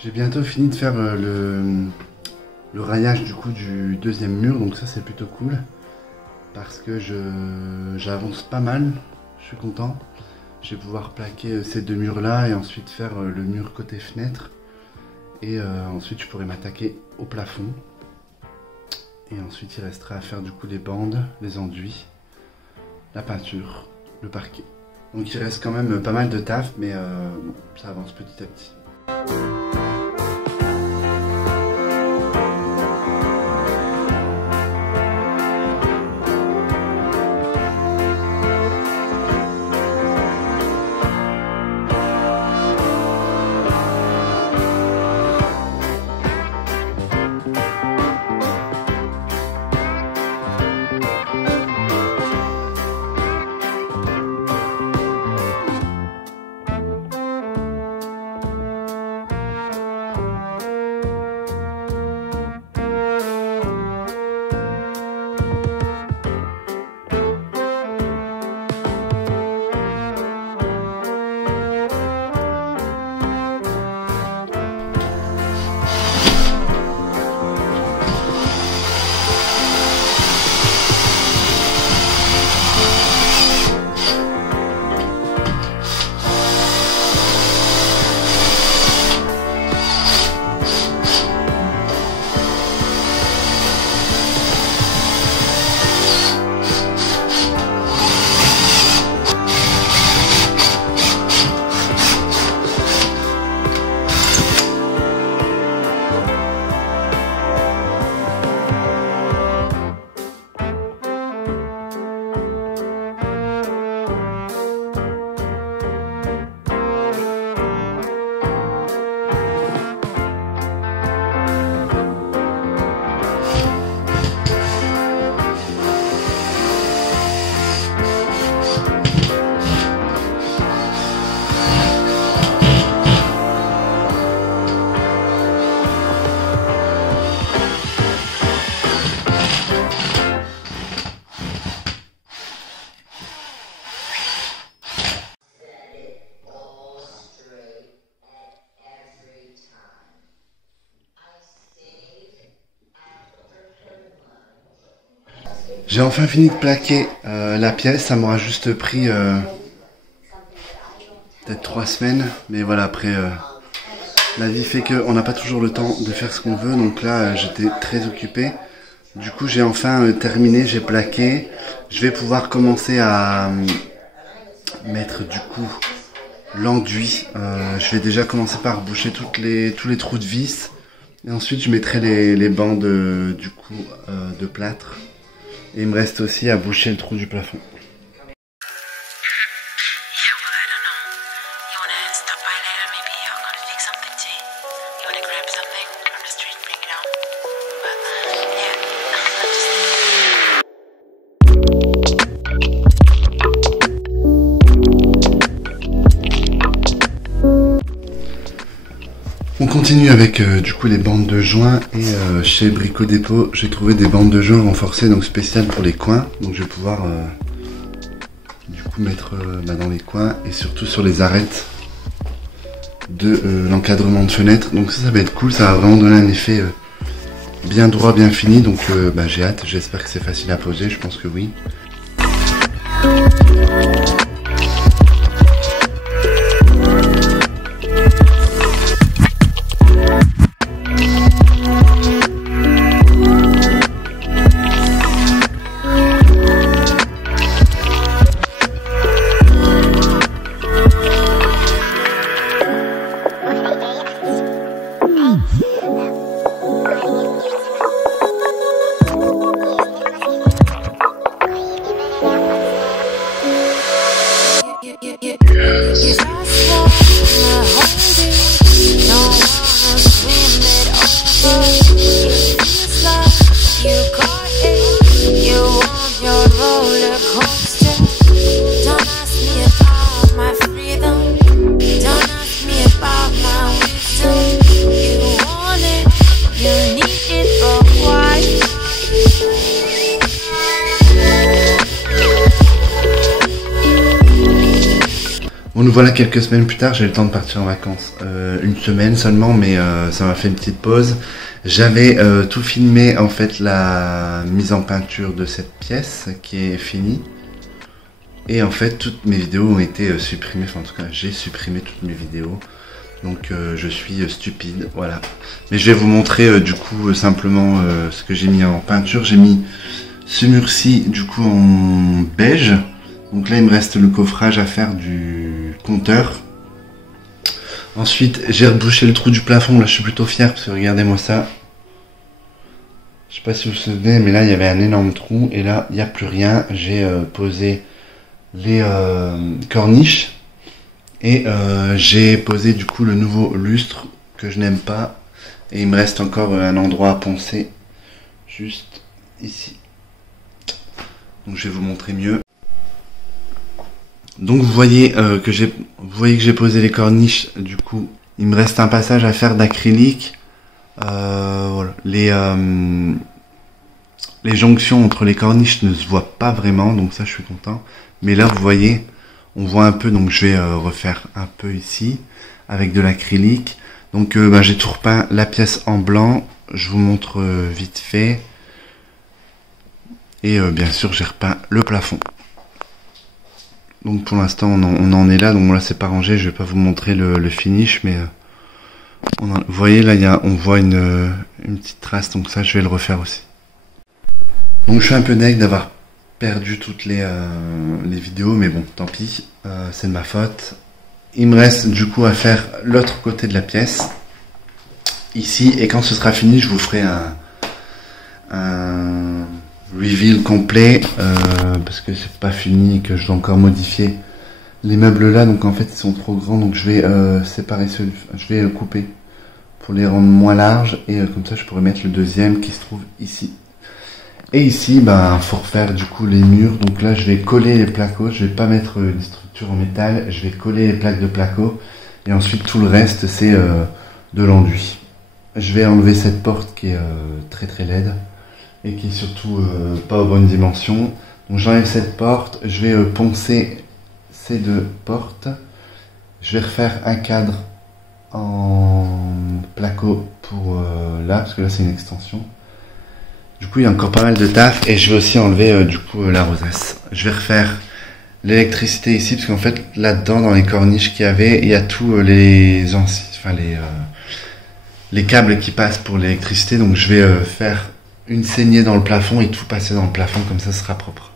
J'ai bientôt fini de faire le raillage du coup du deuxième mur, donc ça c'est plutôt cool parce que j'avance pas mal, je suis content. Je vais pouvoir plaquer ces deux murs là et ensuite faire le mur côté fenêtre et ensuite je pourrai m'attaquer au plafond et ensuite il restera à faire du coup les bandes, les enduits, la peinture, le parquet. Donc il reste quand même pas mal de taf mais bon, ça avance petit à petit. J'ai enfin fini de plaquer la pièce, ça m'aura juste pris peut-être 3 semaines, mais voilà, après la vie fait qu'on n'a pas toujours le temps de faire ce qu'on veut, donc là j'étais très occupé. Du coup j'ai enfin terminé, j'ai plaqué, je vais pouvoir commencer à mettre du coup l'enduit. Je vais déjà commencer par boucher tous les trous de vis, et ensuite je mettrai les bandes du coup de plâtre. Et il me reste aussi à boucher le trou du plafond. On continue avec du coup les bandes de joint et chez Brico Dépôt j'ai trouvé des bandes de joint renforcées, donc spéciales pour les coins, donc je vais pouvoir du coup mettre dans les coins et surtout sur les arêtes de l'encadrement de fenêtre, donc ça va être cool, ça va vraiment donner un effet bien droit, bien fini, donc j'ai hâte, j'espère que c'est facile à poser, je pense que oui. nous voilà quelques semaines plus tard, j'ai eu le temps de partir en vacances. Une semaine seulement, mais ça m'a fait une petite pause. J'avais tout filmé, en fait, la mise en peinture de cette pièce qui est finie. Et en fait, toutes mes vidéos ont été supprimées. Enfin, en tout cas, j'ai supprimé toutes mes vidéos. Donc, je suis stupide, voilà. Mais je vais vous montrer, du coup, simplement ce que j'ai mis en peinture. J'ai mis ce mur-ci, du coup, en beige. Donc là, il me reste le coffrage à faire du compteur. Ensuite, j'ai rebouché le trou du plafond. Là, je suis plutôt fier parce que regardez-moi ça. Je sais pas si vous vous souvenez, mais là, il y avait un énorme trou. Et là, il n'y a plus rien. J'ai posé les corniches. Et j'ai posé, du coup, le nouveau lustre que je n'aime pas. Et il me reste encore un endroit à poncer. Juste ici. Donc, je vais vous montrer mieux. Donc vous voyez que j'ai posé les corniches. Du coup, il me reste un passage à faire d'acrylique. Voilà. Les jonctions entre les corniches ne se voient pas vraiment, donc ça je suis content. Mais là vous voyez, on voit un peu, donc je vais refaire un peu ici avec de l'acrylique. Donc j'ai tout repeint la pièce en blanc. Je vous montre vite fait. Et bien sûr j'ai repeint le plafond. Donc pour l'instant on en est là, donc là c'est pas rangé, je vais pas vous montrer le finish, mais vous voyez là on voit une petite trace, donc ça je vais le refaire aussi. Donc je suis un peu deg d'avoir perdu toutes les vidéos, mais bon tant pis, c'est de ma faute. Il me reste du coup à faire l'autre côté de la pièce, ici, et quand ce sera fini je vous ferai un reveal complet parce que c'est pas fini et que je dois encore modifier les meubles là, donc en fait ils sont trop grands, donc je vais séparer je vais couper pour les rendre moins larges et comme ça je pourrais mettre le deuxième qui se trouve ici. Et ici faut refaire du coup les murs, donc là je vais coller les placos, je vais pas mettre une structure en métal, je vais coller les plaques de placo et ensuite tout le reste c'est de l'enduit. Je vais enlever cette porte qui est très très laide et qui est surtout pas aux bonnes dimensions. Donc j'enlève cette porte, je vais poncer ces deux portes, je vais refaire un cadre en placo pour là, parce que là c'est une extension. Du coup il y a encore pas mal de taf et je vais aussi enlever du coup la rosace. Je vais refaire l'électricité ici, parce qu'en fait là-dedans dans les corniches qu'il y avait, il y a tous les câbles qui passent pour l'électricité, donc je vais faire une saignée dans le plafond et tout passer dans le plafond, comme ça ce sera propre.